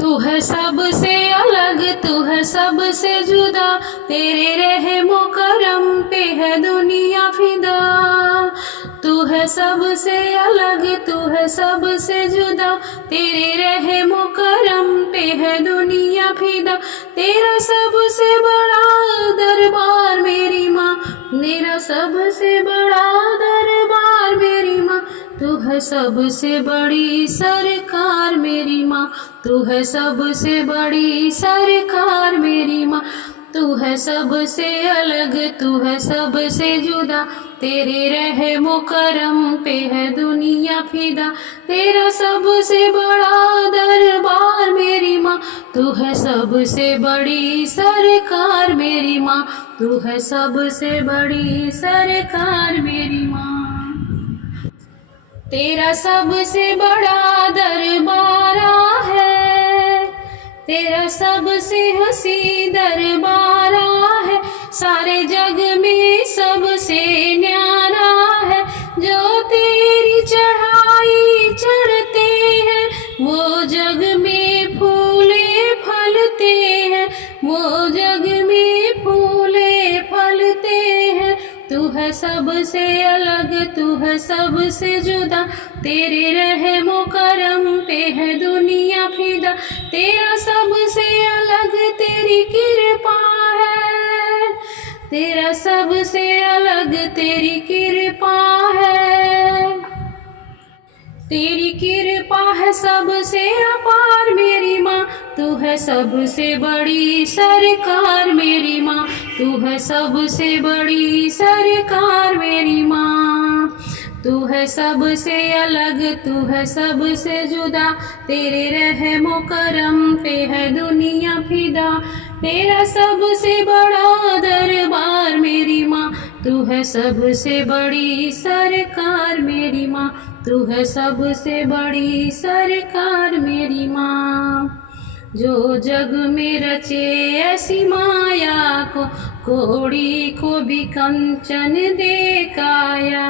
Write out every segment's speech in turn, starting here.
तू है सबसे अलग, तू है सबसे जुदा, तेरे रहमो करम पे है दुनिया फिदा। तू है सबसे अलग, तू है सबसे जुदा, तेरे रहमो करम पे है दुनिया फिदा। तेरा सबसे बड़ा दरबार मेरी माँ, मेरा सबसे बड़ा दरबार मेरी माँ। तू है सबसे बड़ी सरकार मेरी माँ, तू है सबसे बड़ी सरकार मेरी माँ। तू है सबसे अलग, तू है सबसे जुदा, तेरे रहमो करम पे है दुनिया फिदा। तेरा सबसे बड़ा दरबार मेरी माँ, तू है सबसे बड़ी सरकार मेरी माँ। तू है सबसे बड़ी सरकार मेरी माँ। तेरा सबसे बड़ा दरबारा है, तेरा सबसे हंसी दरबारा है। सारे जग में सबसे न्यारा है, जो तेरी चढ़ाई चढ़ते हैं, वो जग में फूले फलते हैं, वो जग में फूले फलते हैं। तू है सबसे अलग, तू है सबसे जुदा, तेरे रहमो करम पे है दुनिया फिदा। तेरा सबसे अलग तेरी कृपा है, तेरा सबसे अलग तेरी कृपा है। तेरी कृपा है सबसे अपार मेरी माँ, तू है सबसे बड़ी सरकार मेरी माँ। तू है सबसे बड़ी सरकार मेरी माँ। तू है सबसे अलग, तू है सबसे जुदा, तेरे रहमो करम पे है दुनिया फिदा। तेरा सबसे बड़ा दरबार मेरी माँ, तू है सबसे बड़ी सरकार मेरी माँ। तू है सबसे बड़ी सरकार मेरी माँ। जो जग में रचे ऐसी माया को, कोड़ी को भी कंचन दे काया।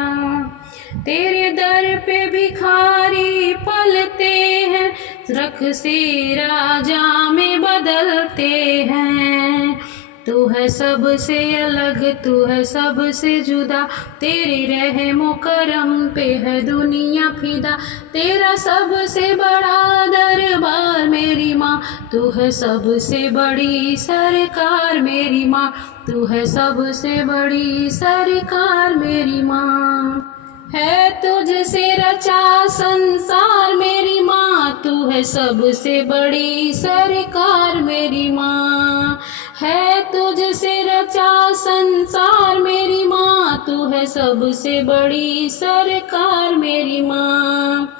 तेरे दर पे भिखारी पलते हैं, रख से राजा में बदलते हैं। तू है सबसे अलग, तू है सबसे जुदा, तेरे रहमो करम पे है दुनिया फिदा। तेरा सबसे बड़ा दरबार मेरी माँ, तू है सबसे बड़ी सरकार मेरी माँ। तू है सबसे बड़ी सरकार मेरी माँ। है तुझसे रचा संसार मेरी माँ, तू है सबसे बड़ी सरकार मेरी माँ। है तुझसे रचा संसार मेरी माँ, तू है सबसे बड़ी सरकार मेरी माँ।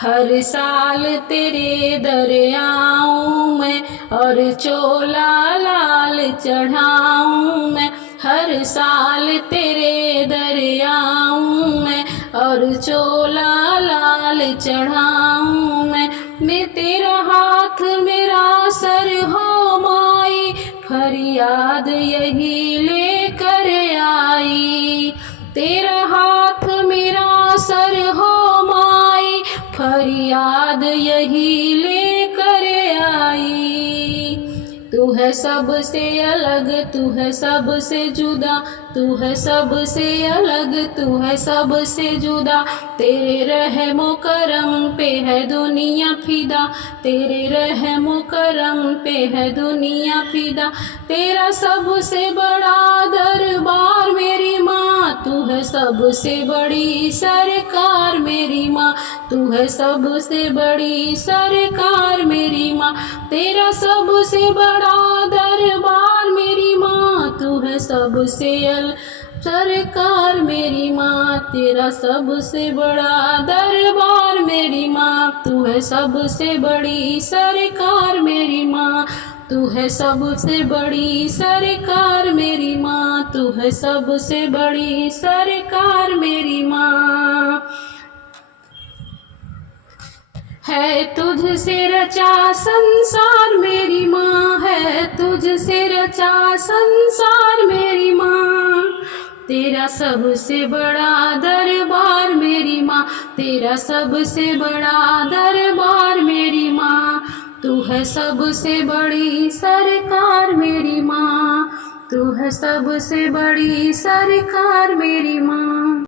हर साल तेरे दर आऊं मैं, और चोला लाल चढ़ाऊं मैं। हर साल तेरे दर आऊं मैं, और चोला लाल चढ़ाऊं मैं तेरा हाथ मेरा सर हो माई, फरियाद यही लेकर आई। तेरा हाथ मेरा सर हो माई, फरियाद यही लेकर आई। तू है सबसे अलग, तू है सबसे जुदा, तू है सबसे अलग, तू है सबसे जुदा, तेरे रहमो करम पे है दुनिया फिदा। तेरे रहमो करम पे है दुनिया फिदा। तेरा सबसे बड़ा दरबार मेरी माँ, तू है सबसे बड़ी सरकार मेरी माँ। तू है सबसे बड़ी सरकार मेरी माँ। तेरा सबसे बड़ा दरबार मेरी माँ, तू है सबसे सरकार मेरी माँ। तेरा सबसे बड़ा दरबार मेरी माँ, तू है सबसे बड़ी सरकार मेरी माँ। तू है सबसे बड़ी सरकार मेरी माँ, तू है सबसे बड़ी सरकार मेरी माँ। है तुझसे रचा संसार मेरी माँ, है तुझसे रचा संसार मेरी माँ। तेरा सबसे बड़ा दरबार मेरी माँ, तेरा सबसे बड़ा दरबार मेरी माँ। तू है है सबसे बड़ी सरकार मेरी माँ, तू है सबसे बड़ी सरकार मेरी माँ।